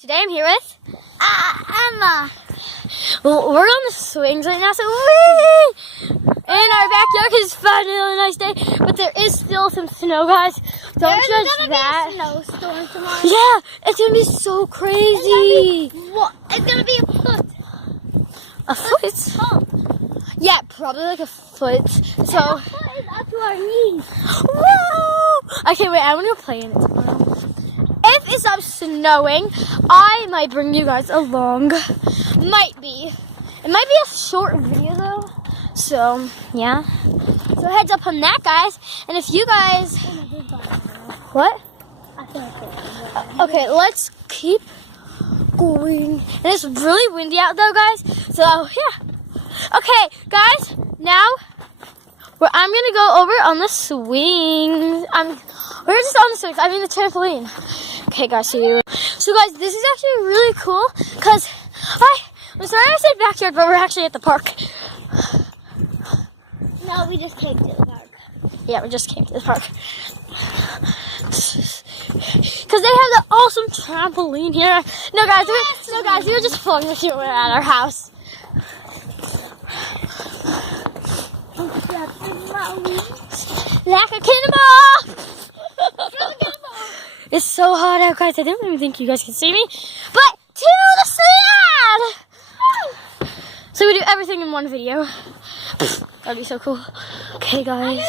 Today I'm here with Emma. Well, we're on the swings right now, so whee! In our backyard is finally a nice day, but there is still some snow, guys. Don't judge that. There's gonna be a snowstorm tomorrow. Yeah, it's gonna be so crazy. It's gonna be a foot. A foot? Oh. Yeah, probably like a foot. So. A foot is up to our knees. Whoa! Okay, wait, I want to go play in it tomorrow. If it stops snowing, I might bring you guys along. Might be. It might be a short video though. So, yeah. So heads up on that, guys. And if you guys... What? Okay, let's keep going. And it's really windy out though, guys. So, yeah. Okay, guys. Now, I'm going to go over on the swings. We're just on the swings. I mean the trampoline. Okay, guys. So guys, this is actually really cool because I'm sorry I said backyard, but we're actually at the park. No, we just came to the park. Yeah, we just came to the park. Because they have the awesome trampoline here. No, guys, we were just filming with you. We're at our house. Like a cannonball! It's so hot out, guys. I don't even think you guys can see me. But to the sled! So we do everything in one video. That'd be so cool. Okay, guys.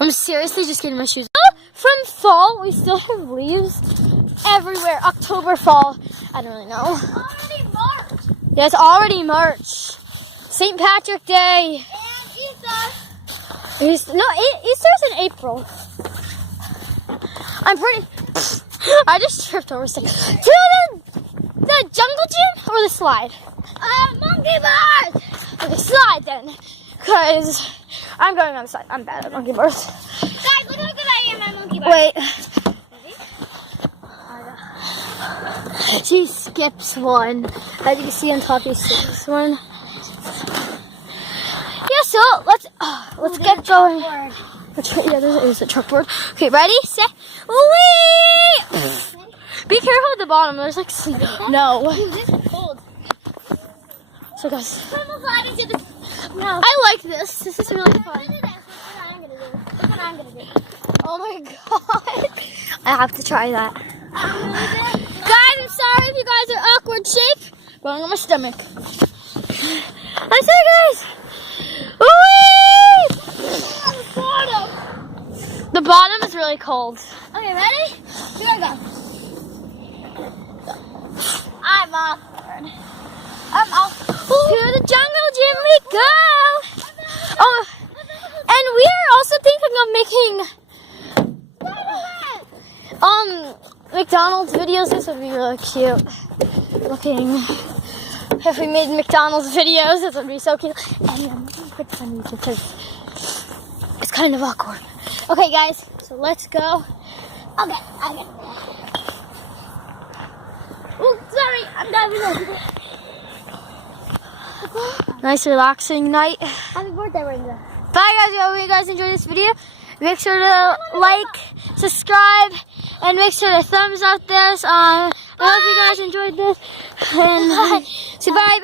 I'm seriously just getting my shoes. From fall, we still have leaves everywhere. October, fall. I don't really know. Already March. Yeah, it's already March. St. Patrick Day. And Easter. Easter's in April. I just tripped over something. To the jungle gym or the slide? Monkey bars. Okay, slide then. Because I'm going on the slide. I'm bad at monkey bars. Guys, look how good I am at monkey bars. Wait. She skips one. As you can see on top, she skips one. Yeah, so let's get going. Yeah, there's a chalkboard. Okay, ready, set, wee! Be careful at the bottom. There's like sleep. No. Dude, this is cold. So guys, No. I like this. This is really fun. Look what I'm gonna do. Oh my god. I have to try that. Guys, I'm sorry if you guys are awkward shape. Going on my stomach. I'm sorry, guys. Whee! The bottom is really cold. Okay, ready? Here I go. I'm awkward. I'm awkward. To the jungle gym we go. Oh, and we are also thinking of making McDonald's videos. This would be really cute looking. If we made McDonald's videos, this would be so cute. And I'm gonna put this on YouTube because it's kind of awkward. Okay, guys, so let's go. Okay. Oh, sorry, I'm diving over. Nice relaxing night. Happy birthday, Ringo. Bye, guys. I hope you guys enjoyed this video. Make sure to like, subscribe, and make sure to thumbs up this. I hope you guys enjoyed this. And say bye.